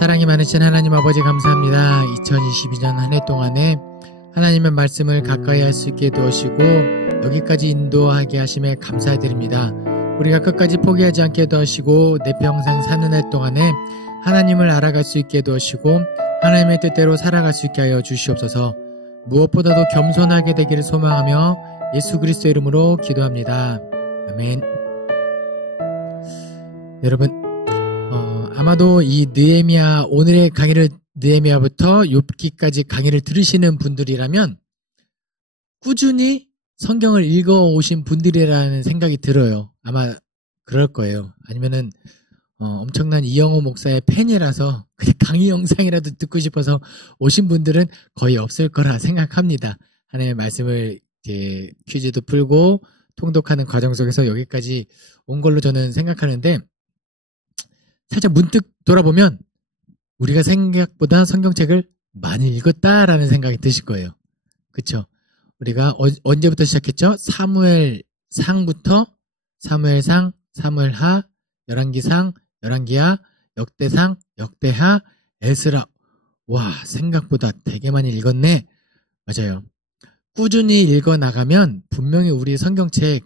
사랑이 많으신 하나님 아버지 감사합니다. 2022년 한 해 동안에 하나님의 말씀을 가까이 할 수 있게 도우시고 여기까지 인도하게 하심에 감사드립니다. 우리가 끝까지 포기하지 않게 도우시고 내 평생 사는 해 동안에 하나님을 알아갈 수 있게 도우시고 하나님의 뜻대로 살아갈 수 있게 하여 주시옵소서. 무엇보다도 겸손하게 되기를 소망하며 예수 그리스도의 이름으로 기도합니다. 아멘. 여러분, 아마도 이 느헤미야, 오늘의 강의를 느헤미야부터 욥기까지 강의를 들으시는 분들이라면 꾸준히 성경을 읽어오신 분들이라는 생각이 들어요. 아마 그럴 거예요. 아니면은 엄청난 이영호 목사의 팬이라서 강의 영상이라도 듣고 싶어서 오신 분들은 거의 없을 거라 생각합니다. 하나님의 말씀을 이제 퀴즈도 풀고 통독하는 과정 속에서 여기까지 온 걸로 저는 생각하는데, 살짝 문득 돌아보면 우리가 생각보다 성경책을 많이 읽었다라는 생각이 드실 거예요. 그쵸? 우리가 언제부터 시작했죠? 사무엘상부터 사무엘상, 사무엘하, 열왕기상, 열왕기하, 역대상, 역대하, 에스라. 와, 생각보다 되게 많이 읽었네. 맞아요. 꾸준히 읽어나가면 분명히 우리 성경책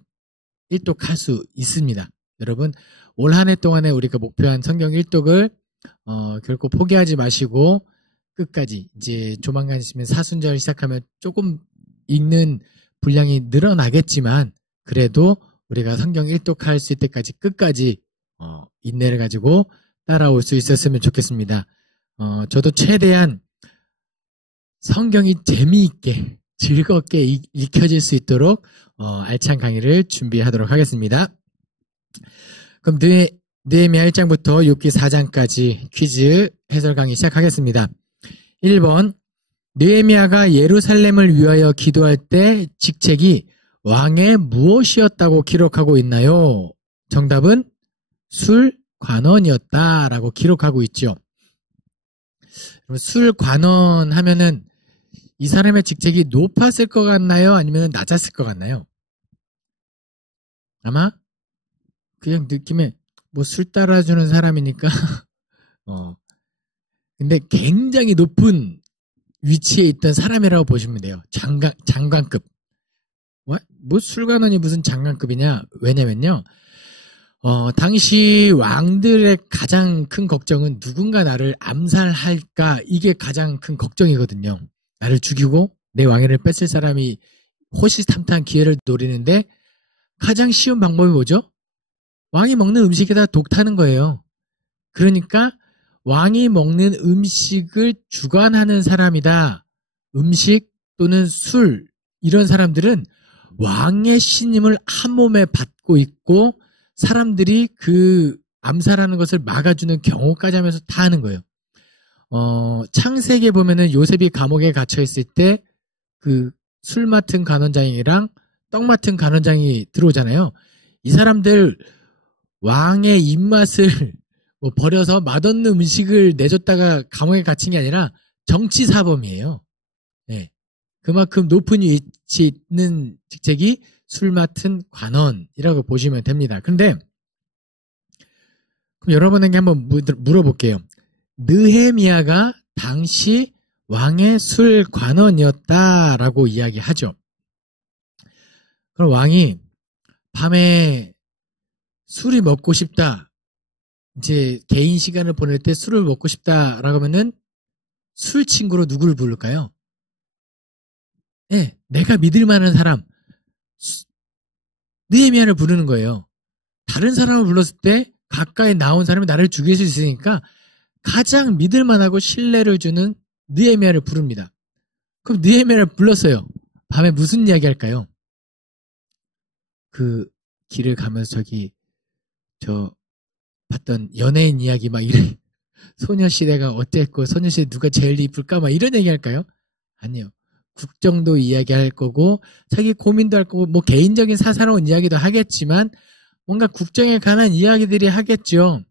일독할 수 있습니다. 여러분, 올 한 해 동안에 우리가 목표한 성경 일독을 결코 포기하지 마시고 끝까지, 이제 조만간 있으면 사순절 시작하면 조금 읽는 분량이 늘어나겠지만 그래도 우리가 성경 일독할 수 있을 때까지 끝까지 인내를 가지고 따라올 수 있었으면 좋겠습니다. 저도 최대한 성경이 재미있게 즐겁게 읽혀질 수 있도록 알찬 강의를 준비하도록 하겠습니다. 그럼 느헤미야 1장부터 욥기 4장까지 퀴즈 해설 강의 시작하겠습니다. 1번, 느헤미야가 예루살렘을 위하여 기도할 때 직책이 왕의 무엇이었다고 기록하고 있나요? 정답은 술관원이었다라고 기록하고 있죠. 술관원 하면은 이 사람의 직책이 높았을 것 같나요? 아니면 낮았을 것 같나요? 아마 그냥 느낌에 뭐 술 따라주는 사람이니까 근데 굉장히 높은 위치에 있던 사람이라고 보시면 돼요. 장관급. 뭐 술관원이 무슨 장관급이냐? 왜냐면요, 당시 왕들의 가장 큰 걱정은 누군가 나를 암살할까, 이게 가장 큰 걱정이거든요. 나를 죽이고 내 왕위를 뺏을 사람이 호시탐탐 기회를 노리는데 가장 쉬운 방법이 뭐죠? 왕이 먹는 음식에다 독 타는 거예요. 그러니까 왕이 먹는 음식을 주관하는 사람이다. 음식 또는 술, 이런 사람들은 왕의 신임을 한 몸에 받고 있고 사람들이 그 암살하는 것을 막아주는 경호까지 하면서 다 하는 거예요. 창세기에 보면은 요셉이 감옥에 갇혀 있을 때 그 술 맡은 간원장이랑 떡 맡은 간원장이 들어오잖아요. 이 사람들 왕의 입맛을 버려서 맛없는 음식을 내줬다가 감옥에 갇힌 게 아니라 정치사범이에요. 네. 그만큼 높은 위치에 있는 직책이 술 맡은 관원이라고 보시면 됩니다. 그런데 그럼 여러분에게 한번 물어볼게요. 느헤미야가 당시 왕의 술 관원이었다라고 이야기하죠. 그럼 왕이 밤에 술이 먹고 싶다, 이제 개인 시간을 보낼 때 술을 먹고 싶다라고 하면은 술 친구로 누구를 부를까요? 네, 내가 믿을 만한 사람, 느헤미야를 부르는 거예요. 다른 사람을 불렀을 때 가까이 나온 사람이 나를 죽일 수 있으니까 가장 믿을 만하고 신뢰를 주는 느헤미야를 부릅니다. 그럼 느헤미야를 불렀어요. 밤에 무슨 이야기 할까요? 그 길을 가면서 저 봤던 연예인 이야기 막 이런, 소녀시대가 어땠고 소녀시대 누가 제일 이쁠까 막 이런 얘기 할까요? 아니요. 국정도 이야기할 거고 자기 고민도 할 거고 뭐 개인적인 사사로운 이야기도 하겠지만 뭔가 국정에 관한 이야기들이 하겠죠.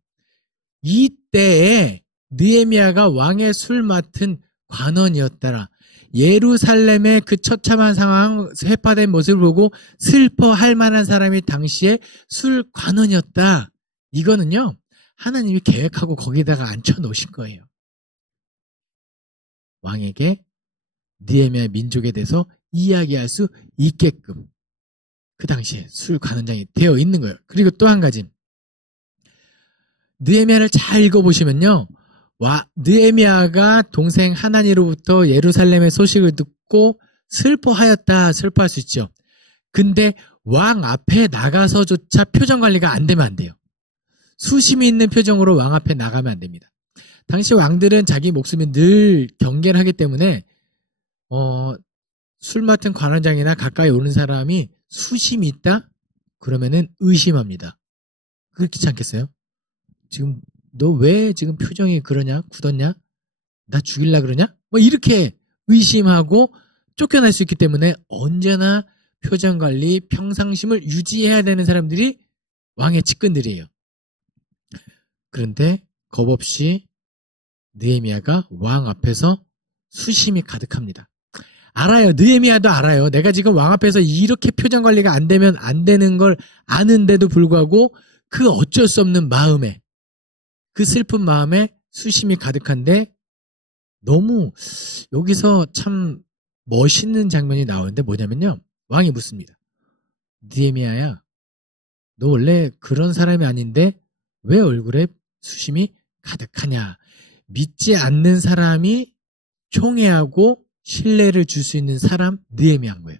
이때에 느헤미야가 왕의 술 맡은 관원이었더라. 예루살렘의 그 처참한 상황, 회파된 모습을 보고 슬퍼할 만한 사람이 당시에 술 관원이었다. 이거는요, 하나님이 계획하고 거기다가 앉혀놓으신 거예요. 왕에게 느헤미야 민족에 대해서 이야기할 수 있게끔 그 당시에 술관원장이 되어 있는 거예요. 그리고 또 한 가지, 느헤미야를 잘 읽어보시면요, 느헤미야가 동생 하나니로부터 예루살렘의 소식을 듣고 슬퍼할 수 있죠. 근데 왕 앞에 나가서조차 표정 관리가 안 되면 안 돼요. 수심이 있는 표정으로 왕 앞에 나가면 안 됩니다. 당시 왕들은 자기 목숨이 늘 경계를 하기 때문에 술 맡은 관원장이나 가까이 오는 사람이 수심이 있다? 그러면은 의심합니다. 그렇지 않겠어요? 지금 너 왜 지금 표정이 그러냐? 굳었냐? 나 죽일라 그러냐? 뭐 이렇게 의심하고 쫓겨날 수 있기 때문에 언제나 표정 관리, 평상심을 유지해야 되는 사람들이 왕의 측근들이에요. 그런데 겁없이 느헤미야가 왕 앞에서 수심이 가득합니다. 알아요. 느헤미야도 알아요. 내가 지금 왕 앞에서 이렇게 표정 관리가 안 되면 안 되는 걸 아는데도 불구하고 그 어쩔 수 없는 마음에, 그 슬픈 마음에 수심이 가득한데, 너무 여기서 참 멋있는 장면이 나오는데 뭐냐면요, 왕이 묻습니다. 느헤미야야, 너 원래 그런 사람이 아닌데 왜 얼굴에 수심이 가득하냐? 믿지 않는 사람이 총애하고 신뢰를 줄 수 있는 사람 느헤미야인 거예요.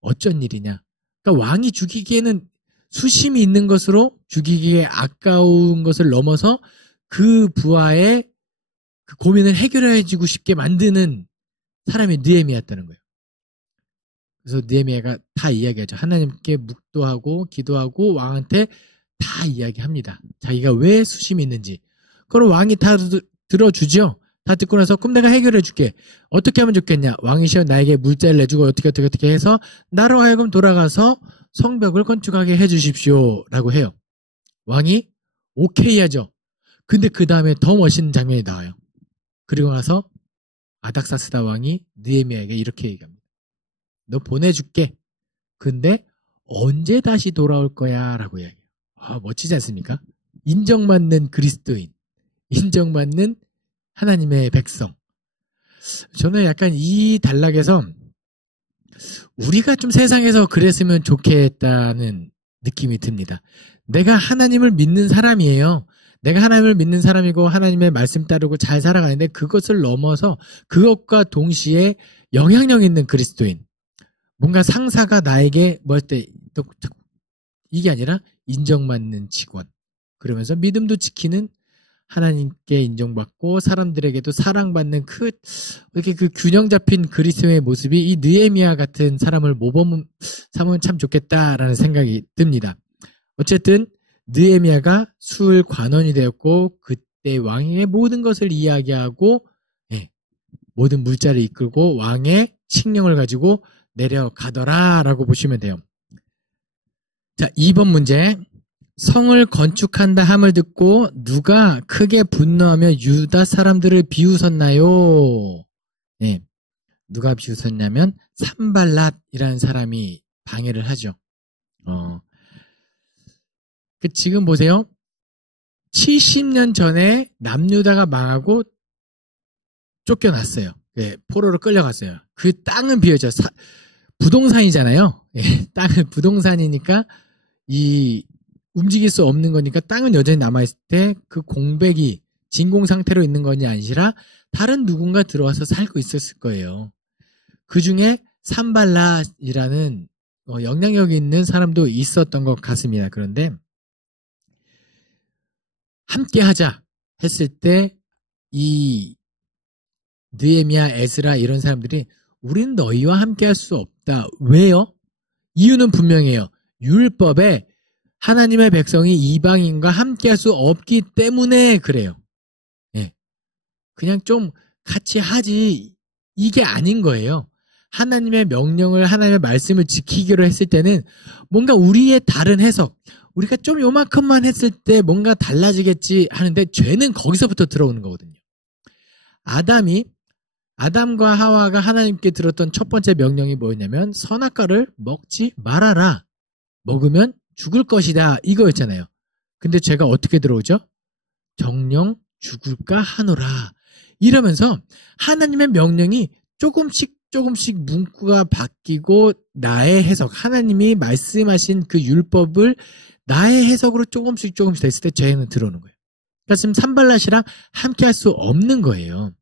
어쩐 일이냐? 그러니까 왕이 죽이기에는 수심이 있는 것으로 죽이기에 아까운 것을 넘어서 그 부하의 그 고민을 해결해주고 싶게 만드는 사람이 느헤미야였다는 거예요. 그래서 느헤미야가 다 이야기하죠. 하나님께 묵도하고 기도하고 왕한테 다 이야기합니다. 자기가 왜 수심이 있는지. 그럼 왕이 다 들어주죠. 다 듣고 나서 그럼 내가 해결해 줄게. 어떻게 하면 좋겠냐. 왕이시여 나에게 물자를 내주고 어떻게 해서 나로 하여금 돌아가서 성벽을 건축하게 해 주십시오 라고 해요. 왕이 오케이 하죠. 근데 그 다음에 더 멋있는 장면이 나와요. 그리고 나서 아닥사스다 왕이 느헤미야에게 이렇게 얘기합니다. 너 보내줄게. 근데 언제 다시 돌아올 거야 라고 이야기해요. 멋지지 않습니까? 인정받는 그리스도인, 인정받는 하나님의 백성. 저는 약간 이 단락에서 우리가 좀 세상에서 그랬으면 좋겠다는 느낌이 듭니다. 내가 하나님을 믿는 사람이에요. 내가 하나님을 믿는 사람이고 하나님의 말씀 따르고 잘 살아가는데 그것을 넘어서 그것과 동시에 영향력 있는 그리스도인. 뭔가 상사가 나에게 뭐 할 때 이게 아니라 인정받는 직원. 그러면서 믿음도 지키는, 하나님께 인정받고 사람들에게도 사랑받는 이렇게 그 균형 잡힌 그리스도의 모습이 이 느헤미야 같은 사람을 모범 삼으면 참 좋겠다라는 생각이 듭니다. 어쨌든 느헤미야가 술 관원이 되었고 그때 왕의 모든 것을 이야기하고 모든 물자를 이끌고 왕의 칙령을 가지고 내려가더라라고 보시면 돼요. 자, 2번 문제. 성을 건축한다 함을 듣고 누가 크게 분노하며 유다 사람들을 비웃었나요? 네, 누가 비웃었냐면 산발랏이라는 사람이 방해를 하죠. 지금 보세요. 70년 전에 남유다가 망하고 쫓겨났어요. 포로로 끌려갔어요. 그 땅은 비어져. 부동산이잖아요. 땅은 부동산이니까 움직일 수 없는 거니까 땅은 여전히 남아있을 때 그 공백이 진공 상태로 있는 것이 아니라 다른 누군가 들어와서 살고 있었을 거예요. 그 중에 산발랏이라는 영향력 있는 사람도 있었던 것 같습니다. 그런데 함께 하자 했을 때 이 느헤미야, 에스라 이런 사람들이 우리는 너희와 함께 할 수 없다. 왜요? 이유는 분명해요. 율법에 하나님의 백성이 이방인과 함께 할 수 없기 때문에 그래요. 그냥 좀 같이 하지 이게 아닌 거예요. 하나님의 명령을, 하나님의 말씀을 지키기로 했을 때는 뭔가 우리의 다른 해석, 우리가 좀 요만큼만 했을 때 뭔가 달라지겠지 하는데 죄는 거기서부터 들어오는 거거든요. 아담과 하와가 하나님께 들었던 첫 번째 명령이 뭐였냐면 선악과를 먹지 말아라. 먹으면 죽을 것이다. 이거였잖아요. 근데 죄가 어떻게 들어오죠? 정령 죽을까 하노라. 이러면서 하나님의 명령이 조금씩 문구가 바뀌고 나의 해석, 하나님이 말씀하신 그 율법을 나의 해석으로 조금씩 됐을 때 죄는 들어오는 거예요. 그러니까 지금 산발랏이랑 함께 할 수 없는 거예요.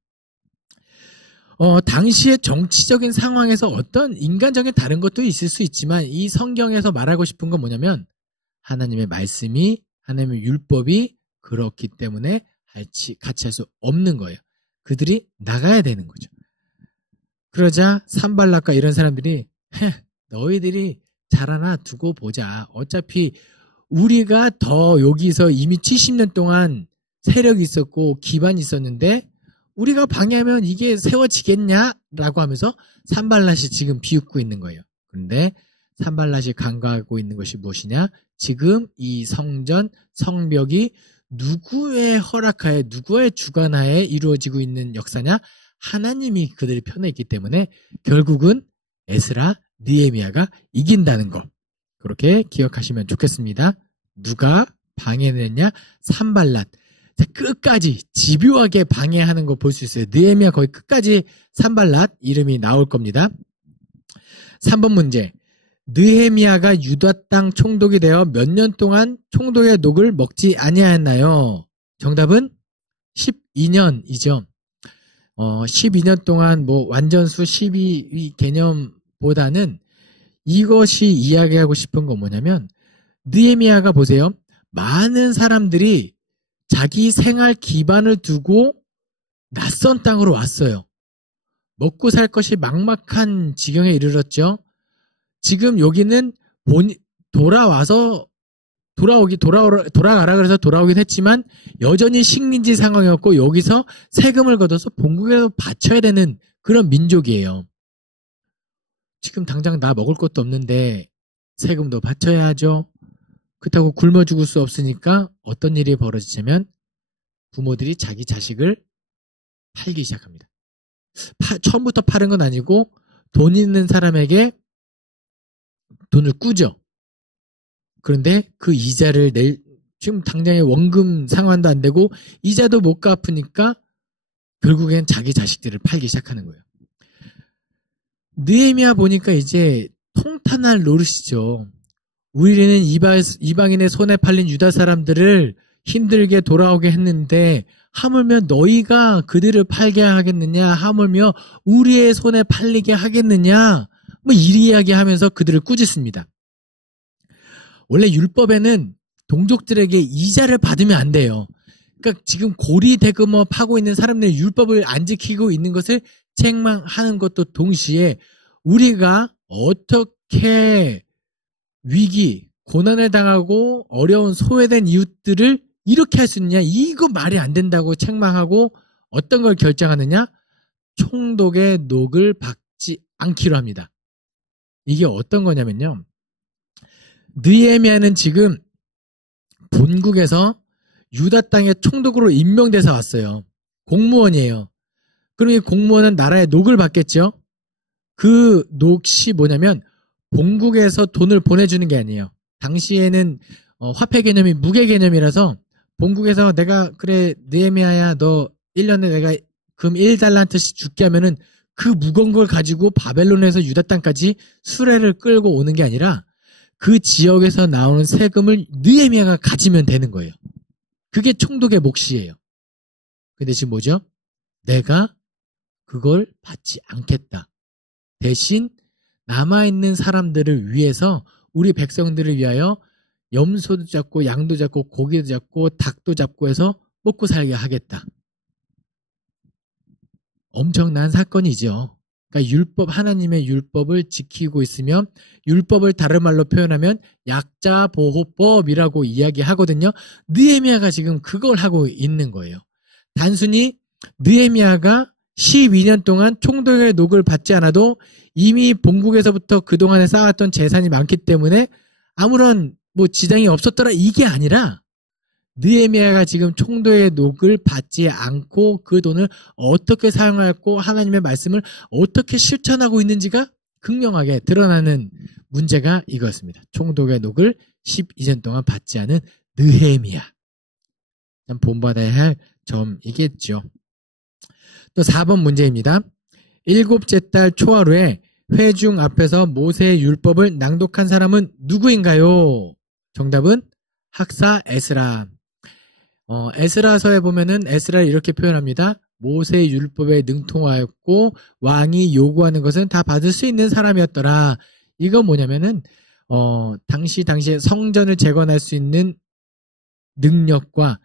당시의 정치적인 상황에서 어떤 인간적인 다른 것도 있을 수 있지만 이 성경에서 말하고 싶은 건 뭐냐면 하나님의 말씀이, 하나님의 율법이 그렇기 때문에 같이 할 수 없는 거예요. 그들이 나가야 되는 거죠. 그러자 산발락과 이런 사람들이 너희들이 잘하나 두고 보자. 어차피 우리가 더 여기서 이미 70년 동안 세력이 있었고 기반이 있었는데 우리가 방해하면 이게 세워지겠냐라고 하면서 산발랏이 지금 비웃고 있는 거예요. 그런데 산발랏이 간과하고 있는 것이 무엇이냐? 지금 이 성전, 성벽이 누구의 허락하에, 누구의 주관하에 이루어지고 있는 역사냐? 하나님이 그들의 편에 있기 때문에 결국은 에스라, 느헤미야가 이긴다는 거. 그렇게 기억하시면 좋겠습니다. 누가 방해했냐? 산발랏. 끝까지 집요하게 방해하는 거 볼 수 있어요. 느헤미야 거의 끝까지 산발랏 이름이 나올 겁니다. 3번 문제. 느헤미야가 유다 땅 총독이 되어 몇 년 동안 총독의 녹을 먹지 아니하였나요? 정답은 12년이죠. 12년 동안 완전수 12위 개념보다는 이것이 이야기하고 싶은 건 뭐냐면 느헤미야가 보세요. 많은 사람들이 자기 생활 기반을 두고 낯선 땅으로 왔어요. 먹고 살 것이 막막한 지경에 이르렀죠. 지금 여기는 돌아가라 그래서 돌아오긴 했지만 여전히 식민지 상황이었고 여기서 세금을 걷어서 본국에 바쳐야 되는 그런 민족이에요. 지금 당장 나 먹을 것도 없는데 세금도 바쳐야 하죠. 그렇다고 굶어 죽을 수 없으니까 어떤 일이 벌어지냐면 부모들이 자기 자식을 팔기 시작합니다. 처음부터 파는 건 아니고 돈 있는 사람에게 돈을 꾸죠. 그런데 그 이자를 지금 당장의 원금 상환도 안 되고 이자도 못 갚으니까 결국엔 자기 자식들을 팔기 시작하는 거예요. 느헤미야 보니까 이제 통탄할 노릇이죠. 우리는 이방인의 손에 팔린 유다 사람들을 힘들게 돌아오게 했는데 하물며 너희가 그들을 팔게 하겠느냐? 하물며 우리의 손에 팔리게 하겠느냐? 이야기하면서 그들을 꾸짖습니다. 원래 율법에는 동족들에게 이자를 받으면 안 돼요. 그러니까 지금 고리대금업하고 있는 사람들이 율법을 안 지키고 있는 것을 책망하는 것도 동시에 우리가 어떻게 위기, 고난을 당하고 어려운 소외된 이웃들을 이렇게 할 수 있느냐? 이거 말이 안 된다고 책망하고 어떤 걸 결정하느냐? 총독의 녹을 받지 않기로 합니다. 이게 어떤 거냐면요. 느헤미야는 지금 본국에서 유다 땅의 총독으로 임명돼서 왔어요. 공무원이에요. 그럼 이 공무원은 나라의 녹을 받겠죠? 그 녹이 뭐냐면 본국에서 돈을 보내주는 게 아니에요. 당시에는 화폐 개념이 무게 개념이라서 본국에서 내가 그래 느헤미야야 너 1년에 내가 금 1달란트씩 줄게 하면은 그 무거운 걸 가지고 바벨론에서 유다 땅까지 수레를 끌고 오는 게 아니라 그 지역에서 나오는 세금을 느헤미야가 가지면 되는 거예요. 그게 총독의 몫이에요. 근데 지금 뭐죠? 내가 그걸 받지 않겠다. 대신 남아있는 사람들을 위해서 우리 백성들을 위하여 염소도 잡고 양도 잡고 고기도 잡고 닭도 잡고 해서 먹고 살게 하겠다. 엄청난 사건이죠. 그러니까 율법, 하나님의 율법을 지키고 있으면 율법을 다른 말로 표현하면 약자보호법이라고 이야기하거든요. 느헤미야가 지금 그걸 하고 있는 거예요. 단순히 느헤미야가 12년 동안 총독의 녹을 받지 않아도 이미 본국에서부터 그동안에 쌓았던 재산이 많기 때문에 아무런 지장이 없었더라 이게 아니라 느헤미야가 지금 총독의 녹을 받지 않고 그 돈을 어떻게 사용하고 하나님의 말씀을 어떻게 실천하고 있는지가 극명하게 드러나는 문제가 이거였습니다. 총독의 녹을 12년 동안 받지 않은 느헤미야. 본받아야 할 점이겠죠. 또 4번 문제입니다. 일곱째 달 초하루에 회중 앞에서 모세의 율법을 낭독한 사람은 누구인가요? 정답은 학사 에스라. 에스라서에 보면은 에스라를 이렇게 표현합니다. 모세의 율법에 능통하였고 왕이 요구하는 것은 다 받을 수 있는 사람이었더라. 이거 뭐냐면은 당시에 성전을 재건할 수 있는 능력과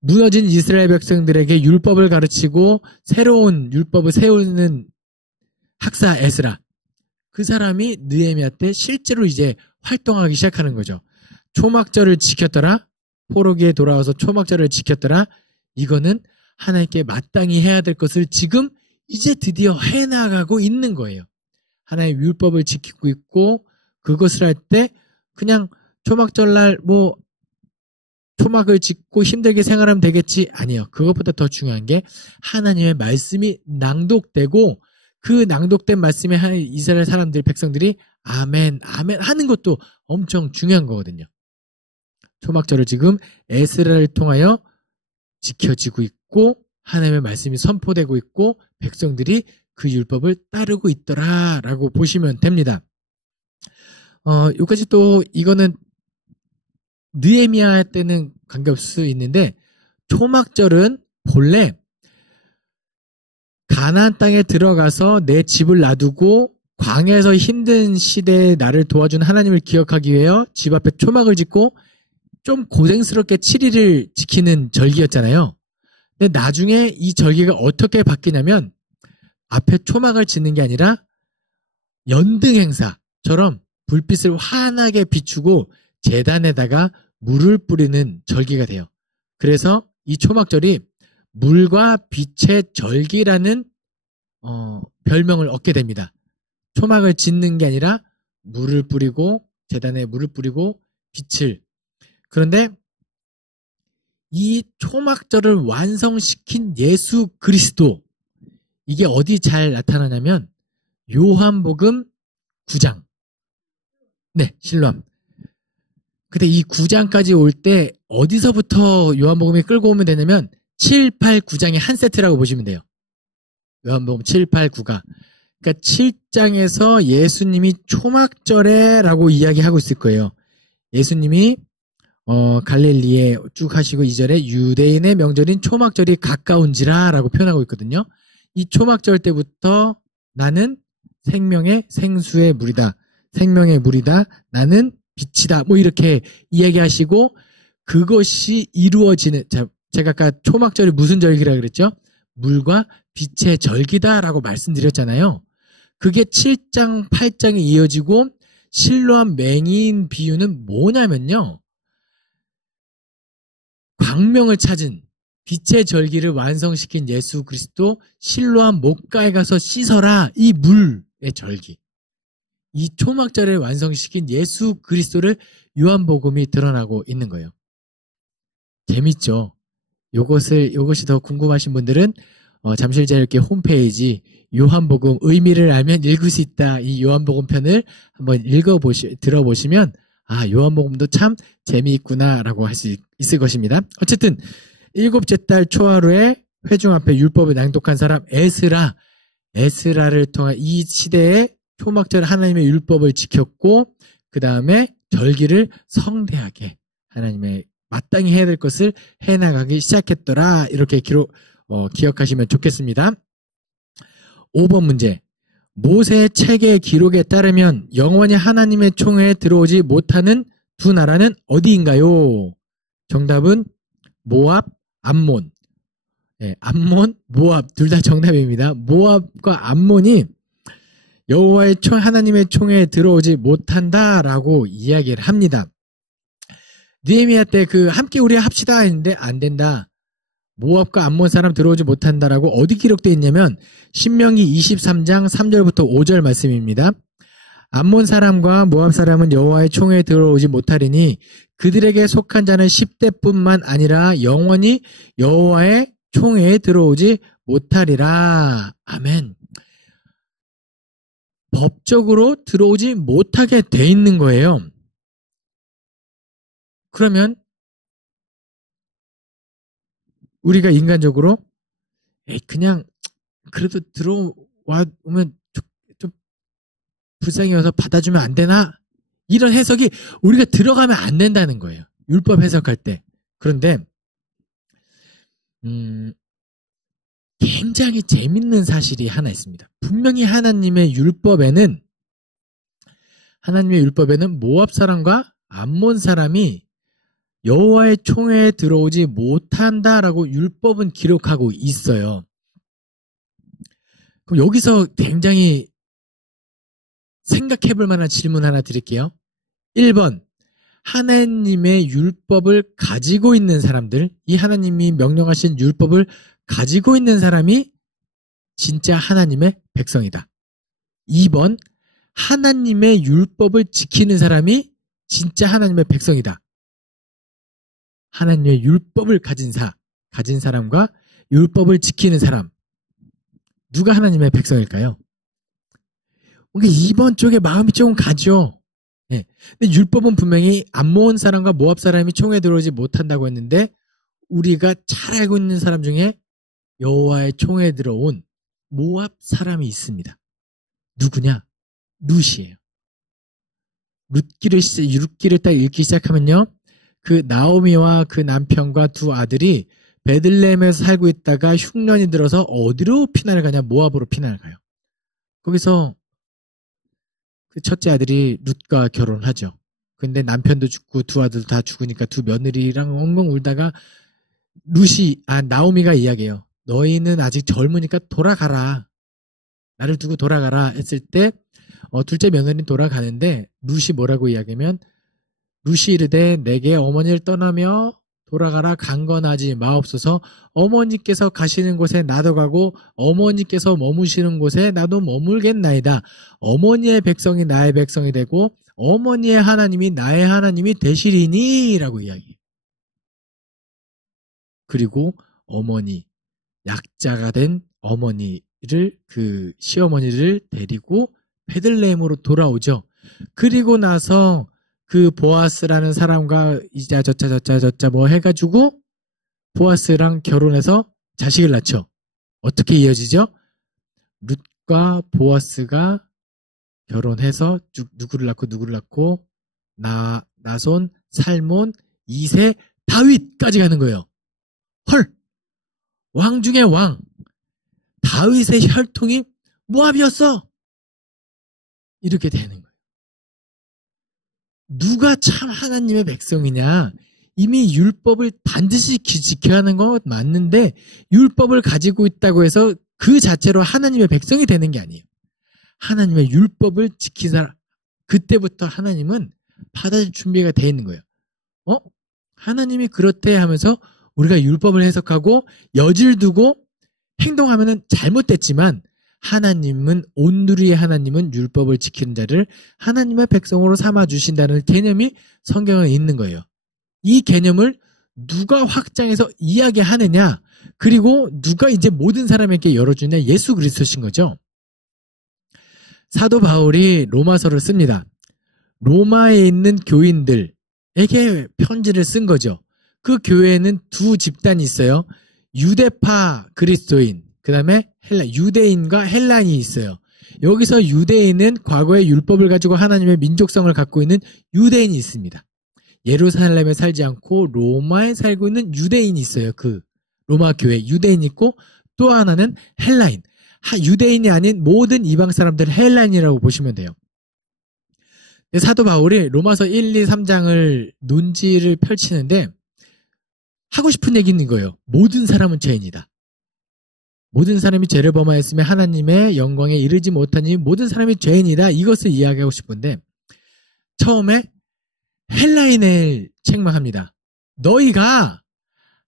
무너진 이스라엘 백성들에게 율법을 가르치고 새로운 율법을 세우는 학사 에스라. 그 사람이 느헤미야 때 실제로 이제 활동하기 시작하는 거죠. 초막절을 지켰더라. 포로기에 돌아와서 초막절을 지켰더라. 이거는 하나님께 마땅히 해야 될 것을 지금 이제 드디어 해나가고 있는 거예요. 하나님의 율법을 지키고 있고 그것을 할 때 그냥 초막절날 초막을 짓고 힘들게 생활하면 되겠지? 아니요. 그것보다 더 중요한 게 하나님의 말씀이 낭독되고 그 낭독된 말씀에 이스라엘 사람들, 백성들이 아멘, 아멘 하는 것도 엄청 중요한 거거든요. 초막절을 지금 에스라를 통하여 지켜지고 있고 하나님의 말씀이 선포되고 있고 백성들이 그 율법을 따르고 있더라라고 보시면 됩니다. 여기까지 또 이거는 느헤미야 때는 관계없을 수 있는데 초막절은 본래 가나안 땅에 들어가서 내 집을 놔두고 광야에서 힘든 시대에 나를 도와준 하나님을 기억하기 위하여 집 앞에 초막을 짓고 좀 고생스럽게 7일을 지키는 절기였잖아요. 근데 나중에 이 절기가 어떻게 바뀌냐면 앞에 초막을 짓는 게 아니라 연등 행사처럼 불빛을 환하게 비추고 제단에다가 물을 뿌리는 절기가 돼요. 그래서 이 초막절이 물과 빛의 절기라는 별명을 얻게 됩니다. 초막을 짓는 게 아니라 물을 뿌리고 제단에 물을 뿌리고 빛을. 그런데 이 초막절을 완성시킨 예수 그리스도, 이게 어디 잘 나타나냐면 요한복음 9장. 네, 실로암. 근데 이 9장까지 올 때 어디서부터 요한복음이 끌고 오면 되냐면 7, 8, 9장의 한 세트라고 보시면 돼요. 요한복음 7, 8, 9가. 그러니까 7장에서 예수님이 초막절에 라고 이야기하고 있을 거예요. 예수님이 갈릴리에 쭉 하시고 2절에 유대인의 명절인 초막절이 가까운지라 라고 표현하고 있거든요. 이 초막절 때부터 나는 생명의 생수의 물이다. 생명의 물이다. 나는 빛이다. 이렇게 이야기하시고 그것이 이루어지는, 제가 아까 초막절이 무슨 절기라 그랬죠? 물과 빛의 절기다라고 말씀드렸잖아요. 그게 7장, 8장에 이어지고 실로암 맹인 비유는 뭐냐면요. 광명을 찾은 빛의 절기를 완성시킨 예수 그리스도 실로암 목가에 가서 씻어라. 이 물의 절기. 이 초막절을 완성시킨 예수 그리스도를 요한복음이 드러나고 있는 거예요. 재밌죠? 요것이 더 궁금하신 분들은 잠실자유교회 홈페이지 요한복음 의미를 알면 읽을 수 있다. 이 요한복음 편을 한번 들어보시면 요한복음도 참 재미있구나라고 할 수 있을 것입니다. 어쨌든 일곱째 달 초하루에 회중 앞에 율법을 낭독한 사람 에스라를 통한 이 시대에 초막절 하나님의 율법을 지켰고 그 다음에 절기를 성대하게 하나님의 마땅히 해야 될 것을 해나가기 시작했더라. 이렇게 기억하시면 좋겠습니다. 5번 문제. 모세의 책의 기록에 따르면 영원히 하나님의 총회에 들어오지 못하는 두 나라는 어디인가요? 정답은 모압, 암몬. 네, 암몬, 모압 둘 다 정답입니다. 모압과 암몬이 여호와의 하나님의 총회에 들어오지 못한다라고 이야기를 합니다. 느헤미야 때 함께 우리 합시다 했는데 안 된다. 모압과 암몬 사람 들어오지 못한다라고 어디 기록되어 있냐면 신명기 23장 3절부터 5절 말씀입니다. 암몬 사람과 모압 사람은 여호와의 총회에 들어오지 못하리니 그들에게 속한 자는 10대뿐만 아니라 영원히 여호와의 총회에 들어오지 못하리라. 아멘. 법적으로 들어오지 못하게 돼 있는 거예요. 그러면 우리가 인간적으로 그냥 그래도 들어오면 좀 불쌍히 여서 받아주면 안 되나? 이런 해석이 우리가 들어가면 안 된다는 거예요. 율법 해석할 때. 그런데 굉장히 재밌는 사실이 하나 있습니다. 분명히 하나님의 율법에는 모압 사람과 암몬 사람이 여호와의 총회에 들어오지 못한다라고 율법은 기록하고 있어요. 그럼 여기서 굉장히 생각해 볼 만한 질문 하나 드릴게요. 1번, 하나님의 율법을 가지고 있는 사람들, 이 하나님이 명령하신 율법을 가지고 있는 사람이 진짜 하나님의 백성이다. 2번, 하나님의 율법을 지키는 사람이 진짜 하나님의 백성이다. 하나님의 율법을 가진 사람과 율법을 지키는 사람, 누가 하나님의 백성일까요? 그러니까 2번 쪽에 마음이 조금 가죠. 네. 근데 율법은 분명히 암몬 사람과 모압 사람이 총에 들어오지 못한다고 했는데 우리가 잘 알고 있는 사람 중에 여호와의 총에 들어온 모압 사람이 있습니다. 누구냐? 룻이에요. 룻기를 딱 읽기 시작하면요. 그 나오미와 그 남편과 두 아들이 베들레헴에서 살고 있다가 흉년이 들어서 어디로 피난을 가냐? 모압으로 피난을 가요. 거기서 그 첫째 아들이 룻과 결혼하죠. 근데 남편도 죽고 두 아들 다 죽으니까 두 며느리랑 엉엉 울다가 나오미가 이야기해요. 너희는 아직 젊으니까 돌아가라. 나를 두고 돌아가라 했을 때 둘째 며느리는 돌아가는데 룻이 뭐라고 이야기하면 룻이 이르되 내게 어머니를 떠나며 돌아가라 강건하지 마옵소서. 어머니께서 가시는 곳에 나도 가고 어머니께서 머무시는 곳에 나도 머물겠나이다. 어머니의 백성이 나의 백성이 되고 어머니의 하나님이 나의 하나님이 되시리니 라고 이야기해요. 그리고 어머니, 약자가 된 어머니를 그 시어머니를 데리고 베들레헴으로 돌아오죠. 그리고 나서 그 보아스라는 사람과 이자 저자 뭐 해가지고 보아스랑 결혼해서 자식을 낳죠. 어떻게 이어지죠? 룻과 보아스가 결혼해서 누구를 낳고 나손, 살몬, 이세, 다윗까지 가는 거예요. 헐! 왕 중에 왕! 다윗의 혈통이 모압이었어! 이렇게 되는 거예요. 누가 참 하나님의 백성이냐? 이미 율법을 반드시 지켜야 하는 건 맞는데 율법을 가지고 있다고 해서 그 자체로 하나님의 백성이 되는 게 아니에요. 하나님의 율법을 지킨 사람, 그때부터 하나님은 받아줄 준비가 돼 있는 거예요. 하나님이 그렇대 하면서 우리가 율법을 해석하고 여지를 두고 행동하면은 잘못됐지만 하나님은 온누리의 하나님은 율법을 지키는 자를 하나님의 백성으로 삼아 주신다는 개념이 성경에 있는 거예요. 이 개념을 누가 확장해서 이야기하느냐, 그리고 누가 이제 모든 사람에게 열어주냐? 예수 그리스도신 거죠. 사도 바울이 로마서를 씁니다. 로마에 있는 교인들에게 편지를 쓴 거죠. 그 교회에는 두 집단이 있어요. 유대파 그리스도인, 그 다음에 유대인과 헬란이 있어요. 여기서 유대인은 과거의 율법을 가지고 하나님의 민족성을 갖고 있는 유대인이 있습니다. 예루살렘에 살지 않고 로마에 살고 있는 유대인이 있어요. 그 로마 교회 유대인이 있고, 또 하나는 헬라인, 유대인이 아닌 모든 이방 사람들 헬라인이라고 보시면 돼요. 사도 바울이 로마서 1, 2, 3장을 논지를 펼치는데 하고 싶은 얘기는 거예요. 모든 사람은 죄인이다. 모든 사람이 죄를 범하였으며 하나님의 영광에 이르지 못하니 모든 사람이 죄인이다. 이것을 이야기하고 싶은데 처음에 헬라인을 책망합니다. 너희가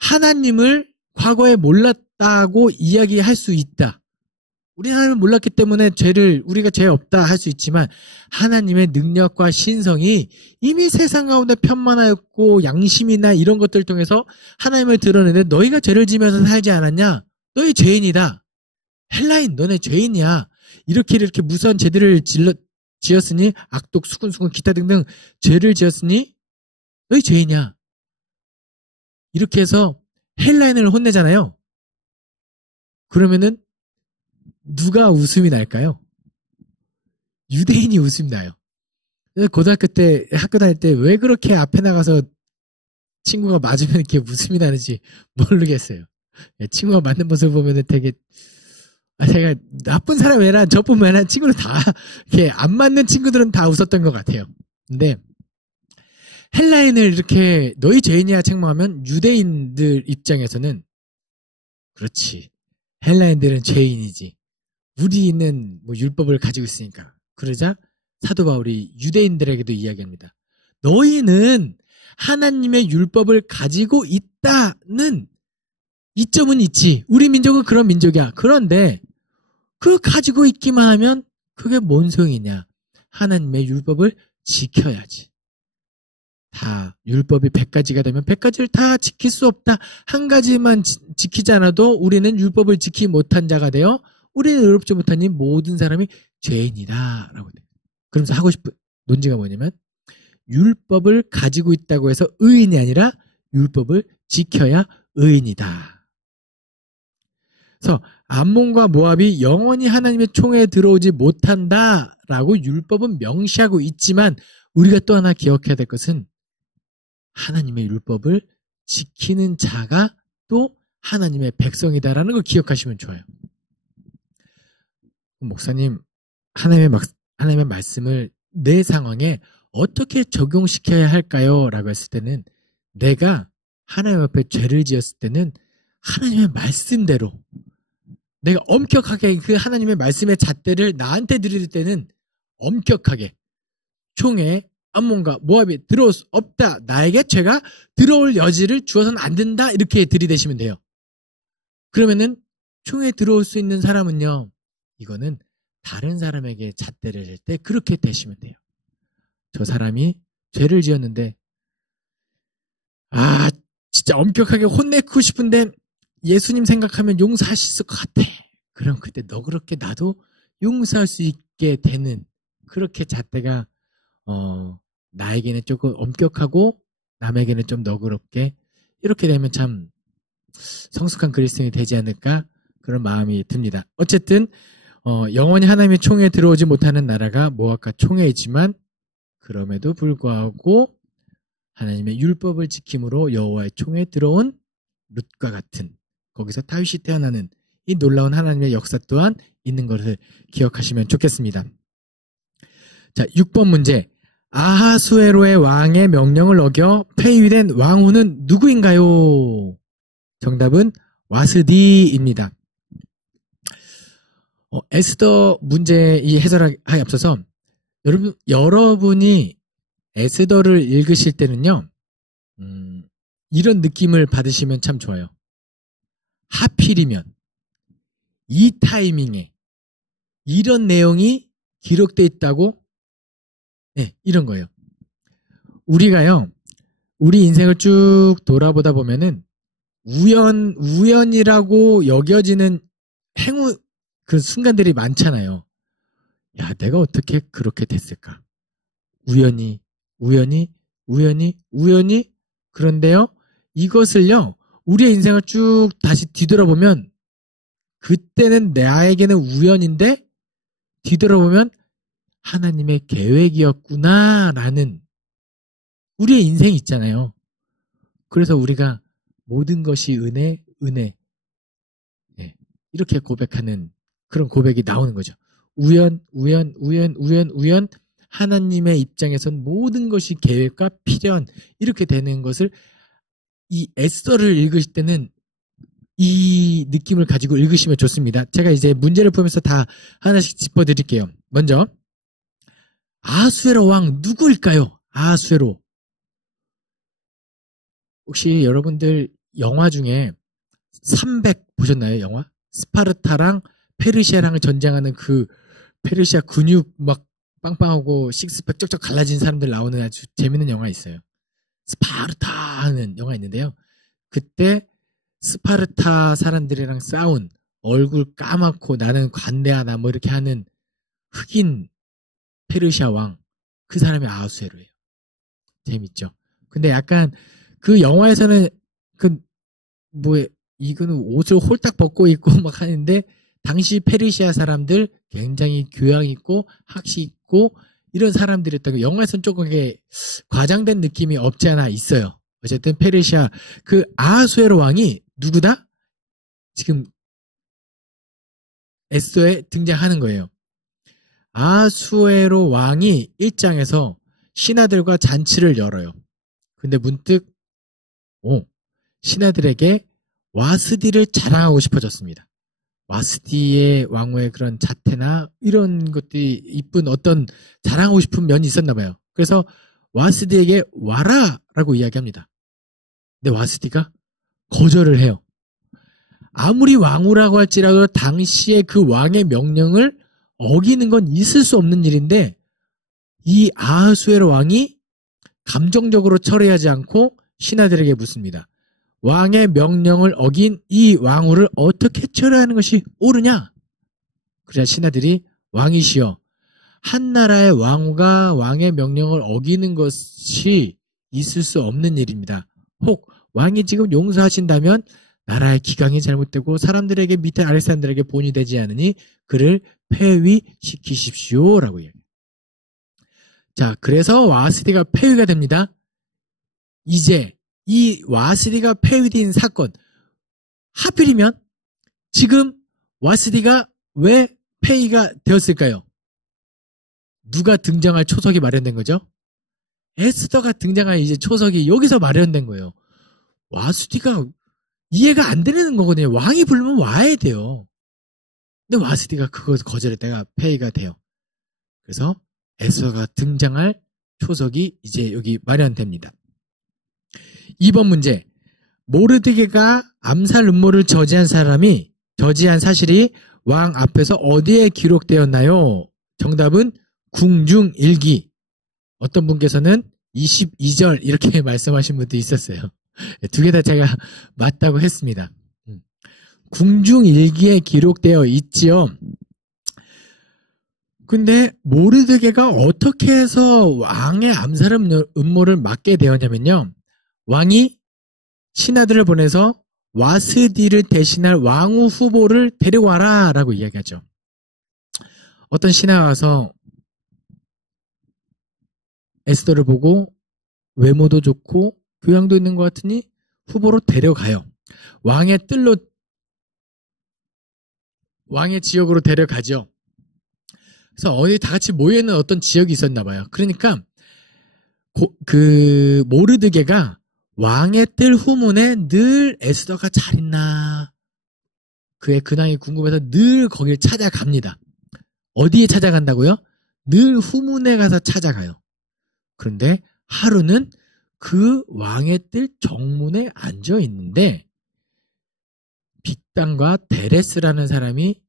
하나님을 과거에 몰랐다고 이야기할 수 있다. 우리 하나님을 몰랐기 때문에 우리가 죄 없다 할 수 있지만 하나님의 능력과 신성이 이미 세상 가운데 편만하였고 양심이나 이런 것들을 통해서 하나님을 드러내는데 너희가 죄를 지면서 살지 않았냐? 너희 죄인이다. 헬라인 너네 죄인이야. 이렇게 무서운 죄들을 지었으니 악독, 수군수군, 기타 등등 죄를 지었으니 너희 죄인이야. 이렇게 해서 헬라인을 혼내잖아요. 그러면은 누가 웃음이 날까요? 유대인이 웃음이 나요. 고등학교 때, 학교 다닐 때 왜 그렇게 앞에 나가서 친구가 맞으면 이렇게 웃음이 나는지 모르겠어요. 친구가 맞는 모습을 보면 되게, 제가 나쁜 사람 외란, 저뿐만 아니라 친구들 다, 이렇게 안 맞는 친구들은 다 웃었던 것 같아요. 근데, 헬라인을 이렇게 너희 죄인이야 책망하면 유대인들 입장에서는, 그렇지. 헬라인들은 죄인이지. 우리는 뭐 율법을 가지고 있으니까. 그러자 사도 바울이 유대인들에게도 이야기합니다. 너희는 하나님의 율법을 가지고 있다는 이점은 있지. 우리 민족은 그런 민족이야. 그런데 그 가지고 있기만 하면 그게 뭔 소용이냐. 하나님의 율법을 지켜야지. 다 율법이 100가지가 되면 100가지를 다 지킬 수 없다. 한 가지만 지키지 않아도 우리는 율법을 지키지 못한 자가 되어 우리는 의롭지 못하니 모든 사람이 죄인이다 라고 돼요. 그러면서 하고 싶은 논지가 뭐냐면 율법을 가지고 있다고 해서 의인이 아니라 율법을 지켜야 의인이다. 그래서 암몬과 모압이 영원히 하나님의 총에 들어오지 못한다라고 율법은 명시하고 있지만 우리가 또 하나 기억해야 될 것은 하나님의 율법을 지키는 자가 또 하나님의 백성이다라는 걸 기억하시면 좋아요. 목사님, 하나님의 말씀을 내 상황에 어떻게 적용시켜야 할까요? 라고 했을 때는 내가 하나님 앞에 죄를 지었을 때는 하나님의 말씀대로 내가 엄격하게 그 하나님의 말씀의 잣대를 나한테 들일 때는 엄격하게 총에 암몬과 모압이 들어올 수 없다. 나에게 죄가 들어올 여지를 주어서는 안 된다. 이렇게 들이대시면 돼요. 그러면은 총에 들어올 수 있는 사람은요. 이거는 다른 사람에게 잣대를 댈 때 그렇게 대시면 돼요. 저 사람이 죄를 지었는데 진짜 엄격하게 혼내고 싶은데 예수님 생각하면 용서하실 것 같아. 그럼 그때 너그럽게 나도 용서할 수 있게 되는 그렇게 잣대가 나에게는 조금 엄격하고 남에게는 좀 너그럽게 이렇게 되면 참 성숙한 그리스도인이 되지 않을까 그런 마음이 듭니다. 어쨌든 영원히 하나님의 총에 들어오지 못하는 나라가 모압과 총회이지만 그럼에도 불구하고 하나님의 율법을 지킴으로 여호와의 총에 들어온 룻과 같은 거기서 다윗이 태어나는 이 놀라운 하나님의 역사 또한 있는 것을 기억하시면 좋겠습니다. 자, 6번 문제. 아하수에로의 왕의 명령을 어겨 폐위된 왕후는 누구인가요? 정답은 와스디입니다. 에스더 문제 이 해설하기 앞서서 여러분이 에스더를 읽으실 때는요, 이런 느낌을 받으시면 참 좋아요. 하필이면 이 타이밍에 이런 내용이 기록되어 있다고? 네, 이런 거예요. 우리가요, 우리 인생을 쭉 돌아보다 보면은 우연이라고 여겨지는 행운, 그 순간들이 많잖아요. 야, 내가 어떻게 그렇게 됐을까? 우연히. 그런데요, 이것을요, 우리의 인생을 쭉 다시 뒤돌아보면, 그때는 나에게는 우연인데, 뒤돌아보면 하나님의 계획이었구나라는 우리의 인생이 있잖아요. 그래서 우리가 모든 것이 은혜. 네, 이렇게 고백하는 그런 고백이 나오는 거죠. 우연. 하나님의 입장에선 모든 것이 계획과 필연 이렇게 되는 것을 이 에스더를 읽으실 때는 이 느낌을 가지고 읽으시면 좋습니다. 제가 이제 문제를 보면서 다 하나씩 짚어드릴게요. 먼저 아하수에로 왕 누구일까요? 아하수에로. 혹시 여러분들 영화 중에 300 보셨나요? 영화? 스파르타랑 페르시아랑 전쟁하는 그 페르시아 근육 막 빵빵하고 식스팩 쩍쩍 갈라진 사람들 나오는 아주 재밌는 영화 있어요. 스파르타 하는 영화 있는데요. 그때 스파르타 사람들이랑 싸운 얼굴 까맣고 나는 관대하다 뭐 이렇게 하는 흑인 페르시아 왕, 그 사람이 아하수에로예요. 재밌죠? 근데 약간 그 영화에서는 이거는 옷을 홀딱 벗고 있고 막 하는데 당시 페르시아 사람들 굉장히 교양 있고 학식 있고 이런 사람들이었다고 영화에서는 조금 과장된 느낌이 없지 않아 있어요. 어쨌든 페르시아 그 아하수에로 왕이 누구다? 지금 에스더에 등장하는 거예요. 아하수에로 왕이 1장에서 신하들과 잔치를 열어요. 근데 문득 신하들에게 와스디를 자랑하고 싶어졌습니다. 와스디의 왕후의 그런 자태나 이런 것들이 이쁜 어떤 자랑하고 싶은 면이 있었나 봐요. 그래서 와스디에게 와라라고 이야기합니다. 근데 와스디가 거절을 해요. 아무리 왕후라고 할지라도 당시에 그 왕의 명령을 어기는 건 있을 수 없는 일인데 이 아하수에로 왕이 감정적으로 처리하지 않고 신하들에게 묻습니다. 왕의 명령을 어긴 이 왕후를 어떻게 처리하는 것이 옳으냐? 그래야 신하들이 왕이시여 한 나라의 왕후가 왕의 명령을 어기는 것이 있을 수 없는 일입니다. 혹 왕이 지금 용서하신다면 나라의 기강이 잘못되고 사람들에게 밑에 아랫사람들에게 본이 되지 않으니 그를 폐위시키십시오 라고 이야기해요. 자, 그래서 와스디가 폐위가 됩니다. 이제 이 와스디가 폐위된 사건 하필이면 지금 와스디가 왜 폐위가 되었을까요? 누가 등장할 초석이 마련된 거죠? 에스더가 등장할 이제 초석이 여기서 마련된 거예요. 와스디가 이해가 안 되는 거거든요. 왕이 부르면 와야 돼요. 근데 와스디가 그거 거절했다가 폐위가 돼요. 그래서 에스더가 등장할 초석이 이제 여기 마련됩니다. 2번 문제. 모르드게가 암살 음모를 저지한 사실이 왕 앞에서 어디에 기록되었나요? 정답은 궁중일기. 어떤 분께서는 22절 이렇게 말씀하신 분도 있었어요. 두 개 다 제가 맞다고 했습니다. 궁중일기에 기록되어 있지요. 근데 모르드게가 어떻게 해서 왕의 암살 음모를 막게 되었냐면요. 왕이 신하들을 보내서 와스디를 대신할 왕후 후보를 데려와라 라고 이야기하죠. 어떤 신하가 와서 에스더를 보고 외모도 좋고 교양도 있는 것 같으니 후보로 데려가요. 왕의 지역으로 데려가죠. 그래서 어디 다 같이 모여있는 어떤 지역이 있었나 봐요. 그러니까 그 모르드게가 왕의 뜰 후문에 늘 에스더가 잘 있나 그의 근황이 궁금해서 늘 거길 찾아갑니다. 어디에 찾아간다고요? 늘 후문에 가서 찾아가요. 그런데 하루는 그 왕의 뜰 정문에 앉아 있는데 빅단과 데레스라는 사람이